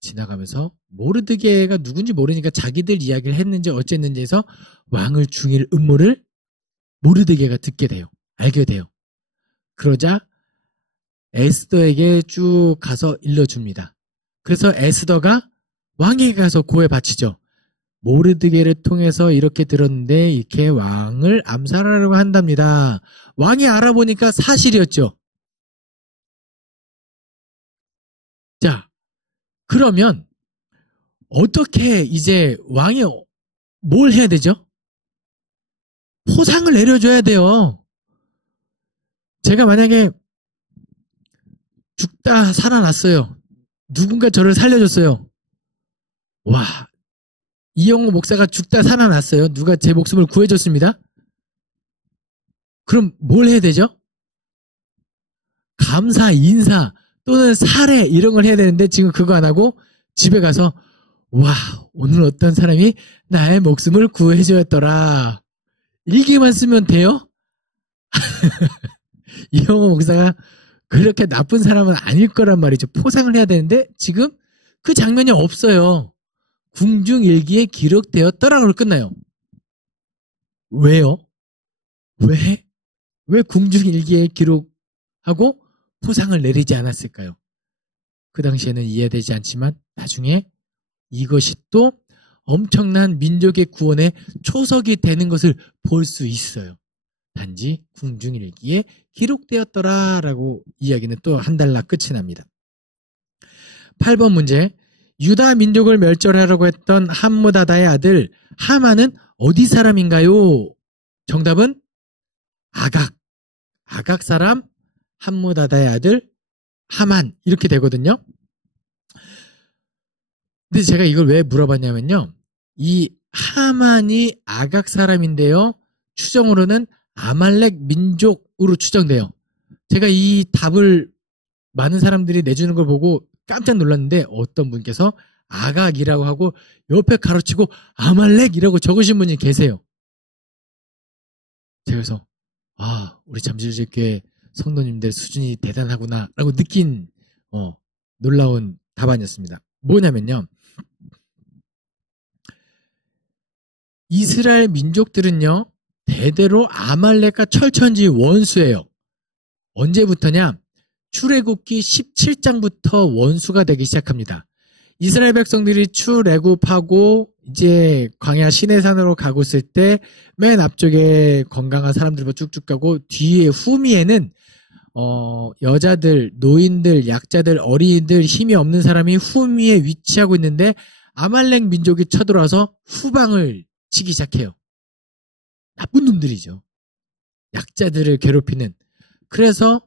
지나가면서 모르드게가 누군지 모르니까 자기들 이야기를 했는지 어쨌는지 해서 왕을 죽일 음모를 모르드게가 듣게 돼요. 알게 돼요. 그러자 에스더에게 쭉 가서 일러줍니다. 그래서 에스더가 왕에게 가서 고해 바치죠. 모르드게를 통해서 이렇게 들었는데 이렇게 왕을 암살하려고 한답니다. 왕이 알아보니까 사실이었죠. 자, 그러면 어떻게 이제 왕이 뭘 해야 되죠? 포상을 내려줘야 돼요. 제가 만약에 죽다 살아났어요. 누군가 저를 살려줬어요. 와, 이영호 목사가 죽다 살아났어요. 누가 제 목숨을 구해줬습니다. 그럼 뭘 해야 되죠? 감사, 인사 또는 사례 이런 걸 해야 되는데 지금 그거 안 하고 집에 가서 와, 오늘 어떤 사람이 나의 목숨을 구해주었더라. 일기만 쓰면 돼요? 이영호 목사가 그렇게 나쁜 사람은 아닐 거란 말이죠. 포상을 해야 되는데 지금 그 장면이 없어요. 궁중일기에 기록되었더라고 끝나요. 왜요? 왜 궁중일기에 기록하고 포상을 내리지 않았을까요? 그 당시에는 이해되지 않지만 나중에 이것이 또 엄청난 민족의 구원의 초석이 되는 것을 볼 수 있어요. 단지 궁중일기에 기록되었더라라고 이야기는 또 한 달락 끝이 납니다. 8번 문제. 유다 민족을 멸절하려고 했던 함므다다의 아들 하만은 어디 사람인가요? 정답은 아각. 아각 사람 함므다다의 아들 하만 이렇게 되거든요. 근데 제가 이걸 왜 물어봤냐면요. 이 하만이 아각 사람인데요. 추정으로는 아말렉 민족으로 추정돼요. 제가 이 답을 많은 사람들이 내주는 걸 보고 깜짝 놀랐는데 어떤 분께서 아각이라고 하고 옆에 가로치고 아말렉이라고 적으신 분이 계세요. 제가 그래서 우리 잠실교회 성도님들 수준이 대단하구나 라고 느낀 놀라운 답안이었습니다. 뭐냐면요. 이스라엘 민족들은요. 대대로 아말렉과 철천지 원수예요. 언제부터냐? 출애굽기 17장부터 원수가 되기 시작합니다. 이스라엘 백성들이 출애굽하고 이제 광야 시내산으로 가고 있을 때 맨 앞쪽에 건강한 사람들과 쭉쭉 가고 뒤에 후미에는 여자들, 노인들, 약자들, 어린이들, 힘이 없는 사람이 후미에 위치하고 있는데 아말렉 민족이 쳐들어와서 후방을 치기 시작해요. 나쁜 놈들이죠. 약자들을 괴롭히는. 그래서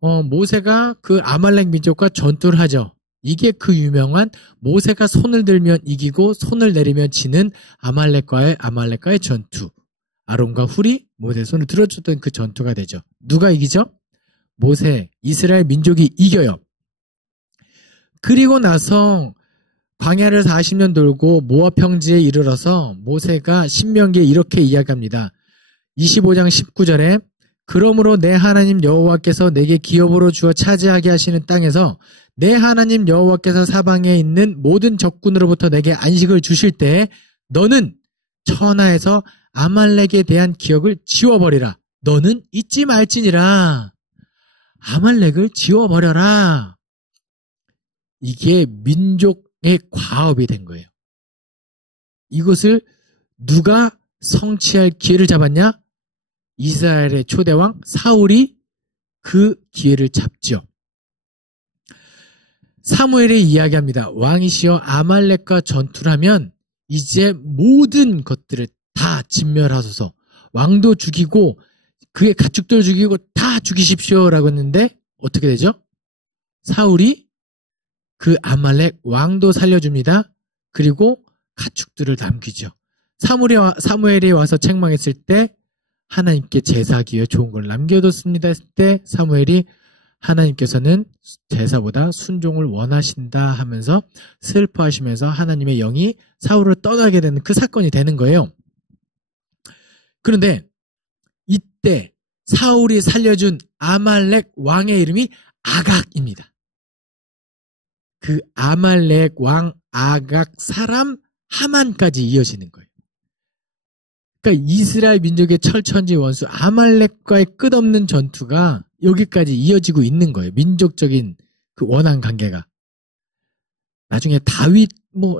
모세가 그 아말렉 민족과 전투를 하죠. 이게 그 유명한 모세가 손을 들면 이기고 손을 내리면 지는 아말렉과의 전투. 아론과 훌이 모세의 손을 들어줬던 그 전투가 되죠. 누가 이기죠? 모세, 이스라엘 민족이 이겨요. 그리고 나서 광야를 40년 돌고 모압 평지에 이르러서 모세가 신명기에 이렇게 이야기합니다. 25장 19절에 그러므로 내 하나님 여호와께서 내게 기업으로 주어 차지하게 하시는 땅에서 내 하나님 여호와께서 사방에 있는 모든 적군으로부터 내게 안식을 주실 때 너는 천하에서 아말렉에 대한 기억을 지워버리라. 너는 잊지 말지니라. 아말렉을 지워버려라. 이게 민족의 과업이 된 거예요. 이것을 누가 성취할 기회를 잡았냐? 이스라엘의 초대왕 사울이 그 기회를 잡죠. 사무엘이 이야기합니다. 왕이시여 아말렉과 전투를 하면 이제 모든 것들을 다 진멸하소서. 왕도 죽이고 그의 가축들 죽이고 다 죽이십시오라고 했는데 어떻게 되죠? 사울이 그 아말렉 왕도 살려줍니다. 그리고 가축들을 남기죠. 사무엘이 와서 책망했을 때 하나님께 제사하기 위해 좋은 걸 남겨뒀습니다 했을 때 사무엘이 하나님께서는 제사보다 순종을 원하신다 하면서 슬퍼하시면서 하나님의 영이 사울을 떠나게 되는 그 사건이 되는 거예요. 그런데 이때 사울이 살려준 아말렉 왕의 이름이 아각입니다. 그 아말렉 왕 아각 사람 하만까지 이어지는 거예요. 그러니까 이스라엘 민족의 철천지 원수 아말렉과의 끝없는 전투가 여기까지 이어지고 있는 거예요. 민족적인 그 원한 관계가. 나중에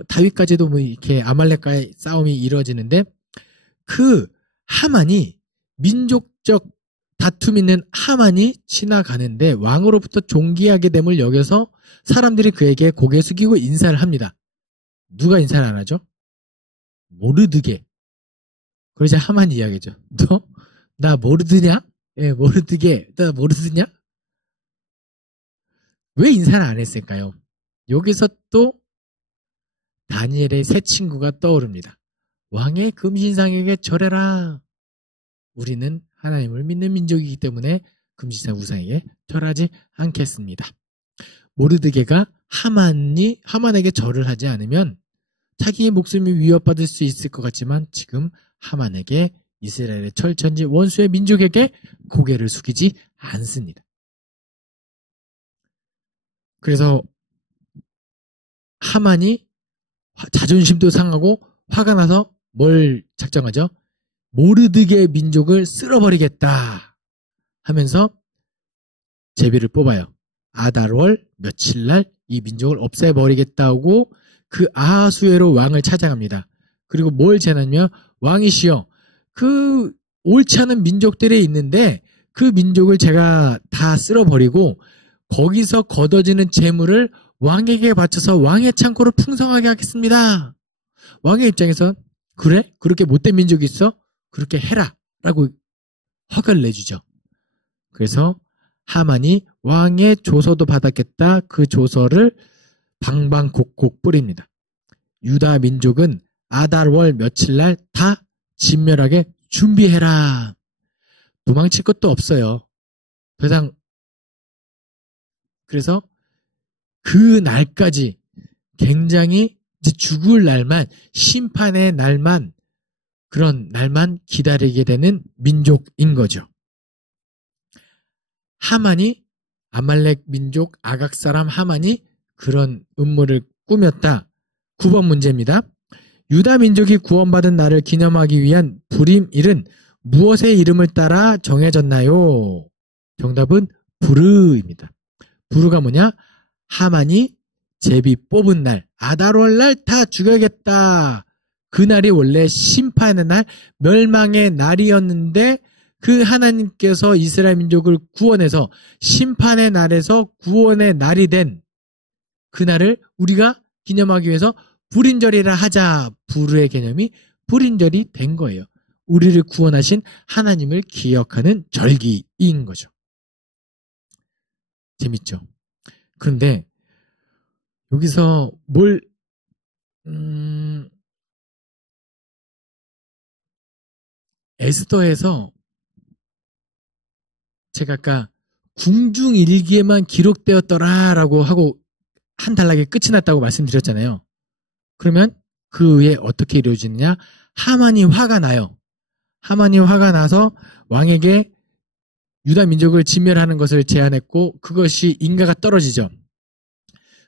다윗까지도 이렇게 아말렉과의 싸움이 이루어지는데 그 하만이 민족적 다툼 있는 하만이 지나가는데 왕으로부터 존귀하게 됨을 여겨서 사람들이 그에게 고개 숙이고 인사를 합니다. 누가 인사를 안 하죠? 모르드게. 그러자 하만이 이야기죠. 너? 나 모르드냐? 예, 모르드게. 나 모르드냐? 왜 인사를 안 했을까요? 여기서 또 다니엘의 새 친구가 떠오릅니다. 왕의 금신상에게 절해라. 우리는 하나님을 믿는 민족이기 때문에 금신상 우상에게 절하지 않겠습니다. 모르드게가 하만에게 절을 하지 않으면 자기의 목숨이 위협받을 수 있을 것 같지만 지금 하만에게 이스라엘의 철천지 원수의 민족에게 고개를 숙이지 않습니다. 그래서 하만이 자존심도 상하고 화가 나서 뭘 작정하죠? 모르드게 민족을 쓸어버리겠다 하면서 제비를 뽑아요. 아달월 며칠날 이 민족을 없애버리겠다고 그 아하수에로 왕을 찾아갑니다. 그리고 뭘 제냐면 왕이시여 그 옳지 않은 민족들이 있는데 그 민족을 제가 다 쓸어버리고 거기서 걷어지는 재물을 왕에게 바쳐서 왕의 창고를 풍성하게 하겠습니다. 왕의 입장에서 그래? 그렇게 못된 민족이 있어? 그렇게 해라 라고 허가를 내주죠. 그래서 하만이 왕의 조서도 받았겠다. 그 조서를 방방곡곡 뿌립니다. 유다 민족은 아달월 며칠날 다 진멸하게 준비해라. 도망칠 것도 없어요. 더 이상. 그래서 그 날까지 굉장히 이제 죽을 날만, 심판의 날만, 그런 날만 기다리게 되는 민족인 거죠. 하만이, 아말렉 민족 아각 사람 하만이 그런 음모를 꾸몄다. 9번 문제입니다. 유다 민족이 구원받은 날을 기념하기 위한 부림일은 무엇의 이름을 따라 정해졌나요? 정답은 부르입니다. 부르가 뭐냐? 하만이 제비 뽑은 날, 아달월 날 다 죽여야겠다. 그날이 원래 심판의 날, 멸망의 날이었는데 그 하나님께서 이스라엘 민족을 구원해서 심판의 날에서 구원의 날이 된 그날을 우리가 기념하기 위해서 불인절이라 하자. 부르의 개념이 불인절이 된 거예요. 우리를 구원하신 하나님을 기억하는 절기인 거죠. 재밌죠? 그런데 여기서 에스더에서 제가 아까 궁중일기에만 기록되었더라라고 하고 한 단락에 끝이 났다고 말씀드렸잖아요. 그러면 그 위에 어떻게 이루어지느냐? 하만이 화가 나요. 하만이 화가 나서 왕에게 유다 민족을 진멸하는 것을 제안했고 그것이 인가가 떨어지죠.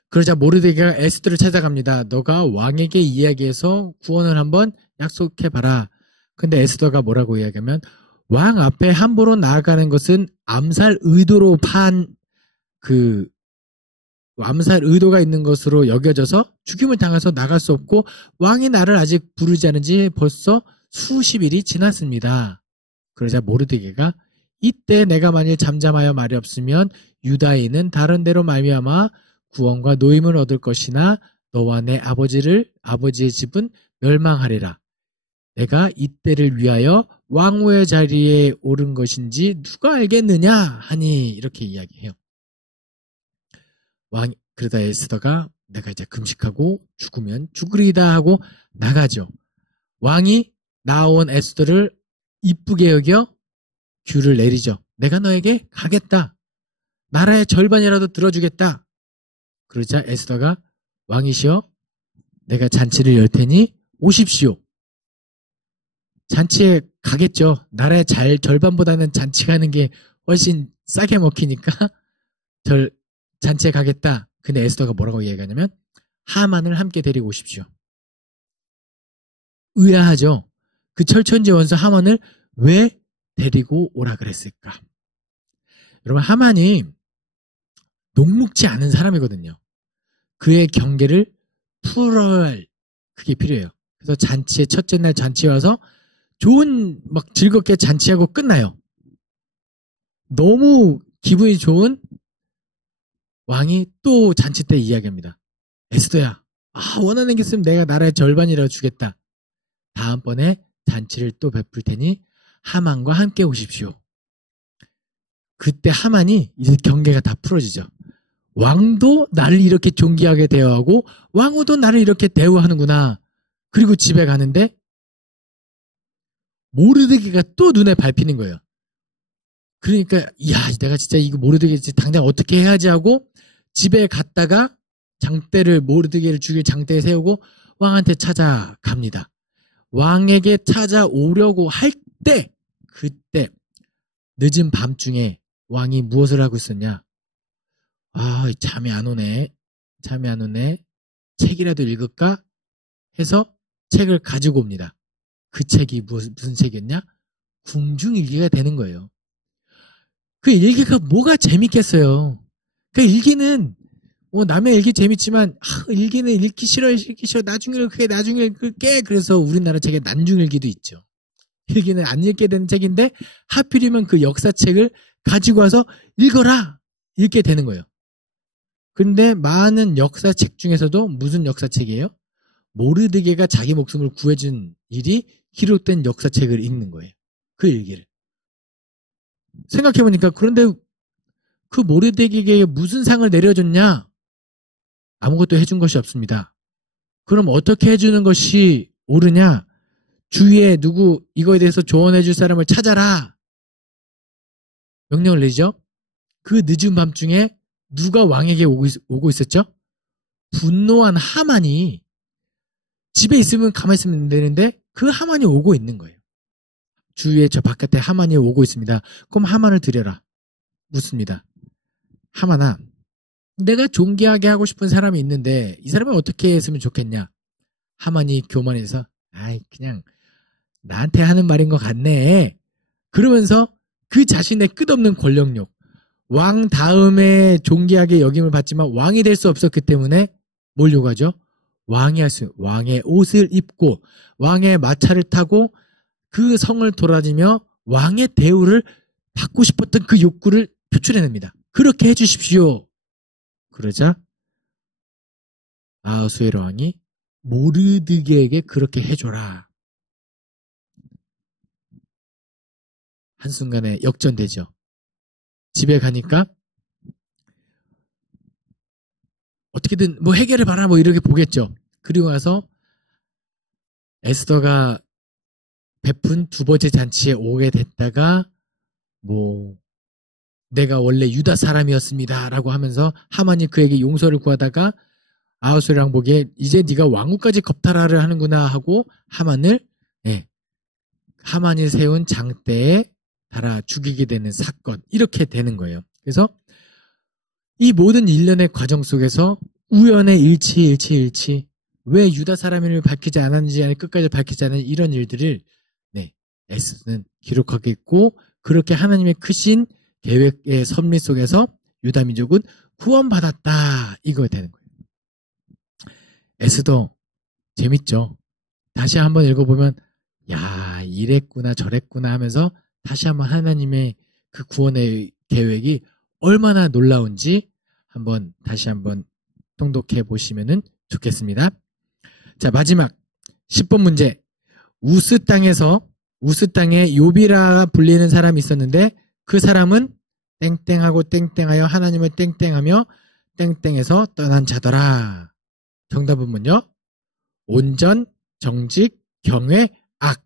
그러자 모르드게가 에스더를 찾아갑니다. 너가 왕에게 이야기해서 구원을 한번 약속해봐라. 근데 에스더가 뭐라고 이야기하면 왕 앞에 함부로 나아가는 것은 암살 의도로 암살 의도가 있는 것으로 여겨져서 죽임을 당해서 나갈 수 없고 왕이 나를 아직 부르지 않은 지 벌써 수십일이 지났습니다. 그러자 모르드게가 이때 내가 만일 잠잠하여 말이 없으면 유다인은 다른 데로 말미암아 구원과 노임을 얻을 것이나 너와 내 아버지의 집은 멸망하리라. 내가 이때를 위하여 왕후의 자리에 오른 것인지 누가 알겠느냐 하니 이렇게 이야기해요. 그러다 에스더가 내가 이제 금식하고 죽으면 죽으리다 하고 나가죠. 왕이 나온 에스더를 이쁘게 여겨 규를 내리죠. 내가 너에게 가겠다. 나라의 절반이라도 들어주겠다. 그러자 에스더가 왕이시여 내가 잔치를 열 테니 오십시오. 잔치에 가겠죠. 나라의 절반보다는 잔치 가는 게 훨씬 싸게 먹히니까 잔치에 가겠다. 근데 에스더가 뭐라고 얘기하냐면 하만을 함께 데리고 오십시오. 의아하죠. 그 철천지 원수 하만을 왜 데리고 오라 그랬을까? 여러분 하만이 녹록지 않은 사람이거든요. 그의 경계를 풀어야 할 그게 필요해요. 그래서 잔치의 첫째 날 잔치에 와서 막 즐겁게 잔치하고 끝나요. 너무 기분이 좋은 왕이 또 잔치 때 이야기합니다. 에스더야, 원하는 게 있으면 내가 나라의 절반이라도 주겠다. 다음번에 잔치를 또 베풀 테니 하만과 함께 오십시오. 그때 하만이 이제 경계가 다 풀어지죠. 왕도 나를 이렇게 존귀하게 대우하고 왕후도 나를 이렇게 대우하는구나. 그리고 집에 가는데 모르드게가 또 눈에 밟히는 거예요. 그러니까 내가 진짜 이거 모르드게 당장 어떻게 해야지 하고 집에 갔다가 모르드게를 죽일 장대에 세우고 왕한테 찾아갑니다. 왕에게 찾아오려고 할 때 그때 늦은 밤중에 왕이 무엇을 하고 있었냐? 잠이 안 오네. 책이라도 읽을까? 해서 책을 가지고 옵니다. 그 책이 무슨 책이었냐? 궁중일기가 되는 거예요. 그 일기가 뭐가 재밌겠어요. 그 일기는 남의 일기 재밌지만 일기는 읽기 싫어. 나중에 읽을게. 그래서 우리나라 책에 난중일기도 있죠. 일기는 안 읽게 되는 책인데 하필이면 그 역사책을 가지고 와서 읽어라. 읽게 되는 거예요. 근데 많은 역사책 중에서도 무슨 역사책이에요? 모르드게가 자기 목숨을 구해준 일이 기록된 역사책을 읽는 거예요. 그 일기를. 생각해보니까 그런데 그 모르드게에게 무슨 상을 내려줬냐? 아무것도 해준 것이 없습니다. 그럼 어떻게 해주는 것이 옳으냐? 주위에 누구 이거에 대해서 조언해줄 사람을 찾아라. 명령을 내리죠. 그 늦은 밤중에 누가 왕에게 오고 있었죠? 분노한 하만이. 집에 있으면 가만히 있으면 되는데 그 하만이 오고 있는 거예요. 주위에 저 바깥에 하만이 오고 있습니다. 그럼 하만을 들여라. 묻습니다. 하만아, 내가 존귀하게 하고 싶은 사람이 있는데 이 사람을 어떻게 했으면 좋겠냐? 하만이 교만해서 아이 그냥 나한테 하는 말인 것 같네. 그러면서 그 자신의 끝없는 권력욕, 왕 다음에 존귀하게 여김을 받지만 왕이 될 수 없었기 때문에 뭘 요구하죠? 왕의 옷을 입고 왕의 마차를 타고 그 성을 돌아다니며 왕의 대우를 받고 싶었던 그 욕구를 표출해냅니다. 그렇게 해주십시오. 그러자 아하수에로 왕이 모르드게에게 그렇게 해줘라. 한순간에 역전되죠. 집에 가니까 어떻게든 뭐 해결을 봐라 뭐 이렇게 보겠죠. 그리고 나서 에스더가 베푼 두 번째 잔치에 오게 됐다가 뭐 내가 원래 유다 사람이었습니다 라고 하면서 하만이 그에게 용서를 구하다가 아하수에로 왕 보기에 이제 네가 왕후까지 겁탈하려 하는구나 하고 하만을 하만이 세운 장대에 달아 죽이게 되는 사건, 이렇게 되는 거예요. 그래서 이 모든 일련의 과정 속에서 우연의 일치 왜 유다 사람임을 밝히지 않았는지 끝까지 밝히지 않은 이런 일들을 에스더는 기록하고 있고, 그렇게 하나님의 크신 계획의 섭리 속에서 유다 민족은 구원받았다, 이거 되는 거예요. 에스더 재밌죠? 다시 한번 읽어보면 야 이랬구나 저랬구나 하면서 다시 한번 하나님의 그 구원의 계획이 얼마나 놀라운지 다시 한번 통독해 보시면 좋겠습니다. 자, 마지막 10번 문제. 우스 땅에 욥이라 불리는 사람이 있었는데 그 사람은 땡땡하고 땡땡하여 하나님을 땡땡하며 땡땡에서 떠난 자더라. 정답은 뭐죠? 온전, 정직, 경외, 악.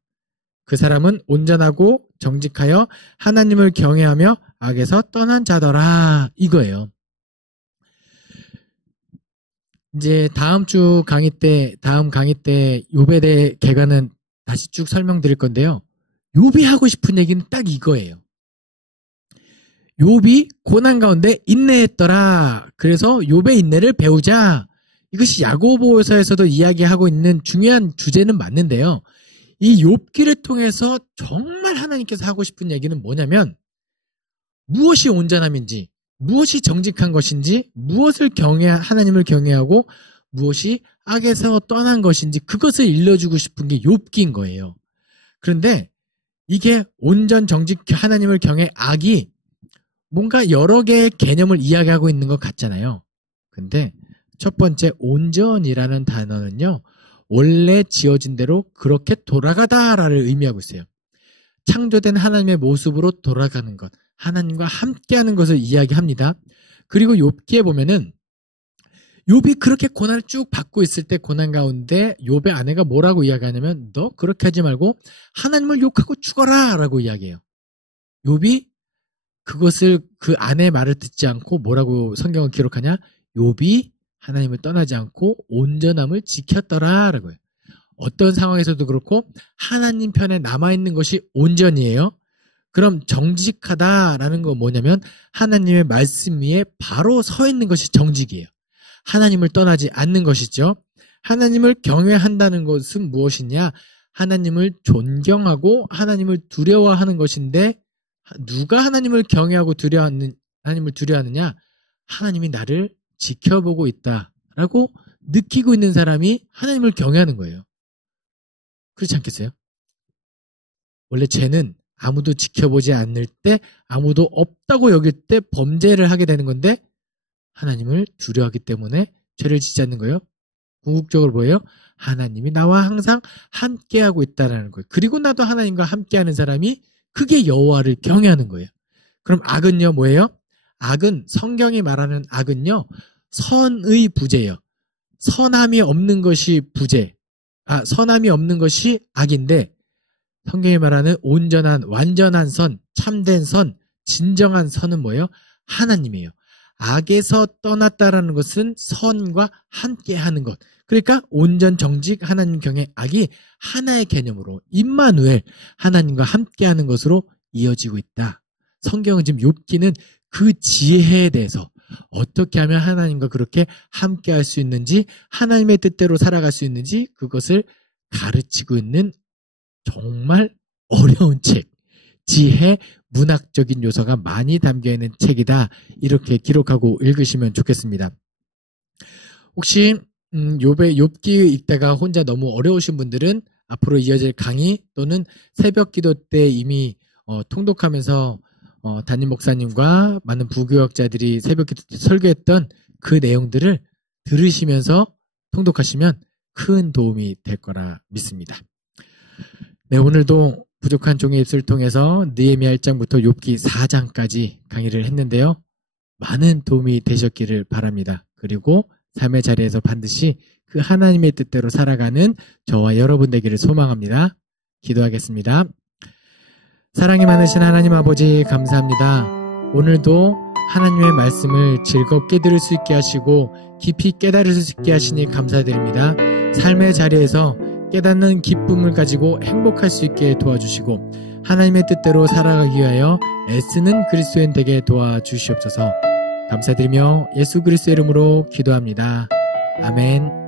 그 사람은 온전하고 정직하여 하나님을 경외하며 악에서 떠난 자더라. 이거예요. 이제 다음 강의 때 욥에 대해 개관은 다시 쭉 설명드릴 건데요. 욥이 하고 싶은 얘기는 딱 이거예요. 욥이 고난 가운데 인내했더라. 그래서 욥의 인내를 배우자. 이것이 야고보서에서도 이야기하고 있는 중요한 주제는 맞는데요. 이 욥기를 통해서 정말 하나님께서 하고 싶은 얘기는 뭐냐면 무엇이 온전함인지, 무엇이 정직한 것인지, 무엇을 하나님을 경외하고 무엇이 악에서 떠난 것인지 그것을 일러주고 싶은 게 욥기인 거예요. 그런데 이게 온전, 정직, 하나님을 경외, 악이 뭔가 여러 개의 개념을 이야기하고 있는 것 같잖아요. 근데 첫 번째 온전이라는 단어는요, 원래 지어진 대로 그렇게 돌아가다라를 의미하고 있어요. 창조된 하나님의 모습으로 돌아가는 것, 하나님과 함께하는 것을 이야기합니다. 그리고 욥기에 보면은 욥이 그렇게 고난을 쭉 받고 있을 때 고난 가운데 욥의 아내가 뭐라고 이야기하냐면 너 그렇게 하지 말고 하나님을 욕하고 죽어라 라고 이야기해요. 욥이 그것을 그 아내의 말을 듣지 않고 뭐라고 성경은 기록하냐? 욥이 하나님을 떠나지 않고 온전함을 지켰더라 라고 해요. 어떤 상황에서도 그렇고 하나님 편에 남아있는 것이 온전이에요. 그럼 정직하다라는 건 뭐냐면 하나님의 말씀 위에 바로 서 있는 것이 정직이에요. 하나님을 떠나지 않는 것이죠. 하나님을 경외한다는 것은 무엇이냐? 하나님을 존경하고 하나님을 두려워하는 것인데 누가 하나님을 경외하고 하나님을 두려워하느냐? 하나님이 나를 지켜보고 있다라고 느끼고 있는 사람이 하나님을 경외하는 거예요. 그렇지 않겠어요? 원래 죄는 아무도 지켜보지 않을 때, 아무도 없다고 여길 때 범죄를 하게 되는 건데 하나님을 두려워하기 때문에 죄를 짓지 않는 거예요. 궁극적으로 뭐예요? 하나님이 나와 항상 함께하고 있다는 거예요. 그리고 나도 하나님과 함께하는 사람이 그게 여호와를 경외하는 거예요. 그럼 악은요 뭐예요? 악은, 성경이 말하는 악은요 선의 부재예요. 선함이 없는 것이 부재, 선함이 없는 것이 악인데, 성경이 말하는 온전한 완전한 선, 참된 선, 진정한 선은 뭐예요? 하나님이에요. 악에서 떠났다라는 것은 선과 함께하는 것. 그러니까 온전 정직 하나님 경외, 악이 하나의 개념으로 임마누엘, 하나님과 함께하는 것으로 이어지고 있다. 성경은 지금 욥기는 그 지혜에 대해서 어떻게 하면 하나님과 그렇게 함께할 수 있는지, 하나님의 뜻대로 살아갈 수 있는지 그것을 가르치고 있는 정말 어려운 책, 지혜, 문학적인 요소가 많이 담겨있는 책이다. 이렇게 기록하고 읽으시면 좋겠습니다. 혹시 욥기 읽다가 혼자 너무 어려우신 분들은 앞으로 이어질 강의 또는 새벽 기도 때 이미 통독하면서 담임 목사님과 많은 부교역자들이 새벽 기도 때 설교했던 그 내용들을 들으시면서 통독하시면 큰 도움이 될 거라 믿습니다. 네, 오늘도 부족한 종의 입술을 통해서 느헤미야 1장부터 욥기 4장까지 강의를 했는데요. 많은 도움이 되셨기를 바랍니다. 그리고 삶의 자리에서 반드시 그 하나님의 뜻대로 살아가는 저와 여러분 되기를 소망합니다. 기도하겠습니다. 사랑이 많으신 하나님 아버지 감사합니다. 오늘도 하나님의 말씀을 즐겁게 들을 수 있게 하시고 깊이 깨달을 수 있게 하시니 감사드립니다. 삶의 자리에서 깨닫는 기쁨을 가지고 행복할 수 있게 도와주시고 하나님의 뜻대로 살아가기 위하여 애쓰는 그리스도인 되게 도와주시옵소서. 감사드리며 예수 그리스도의 이름으로 기도합니다. 아멘.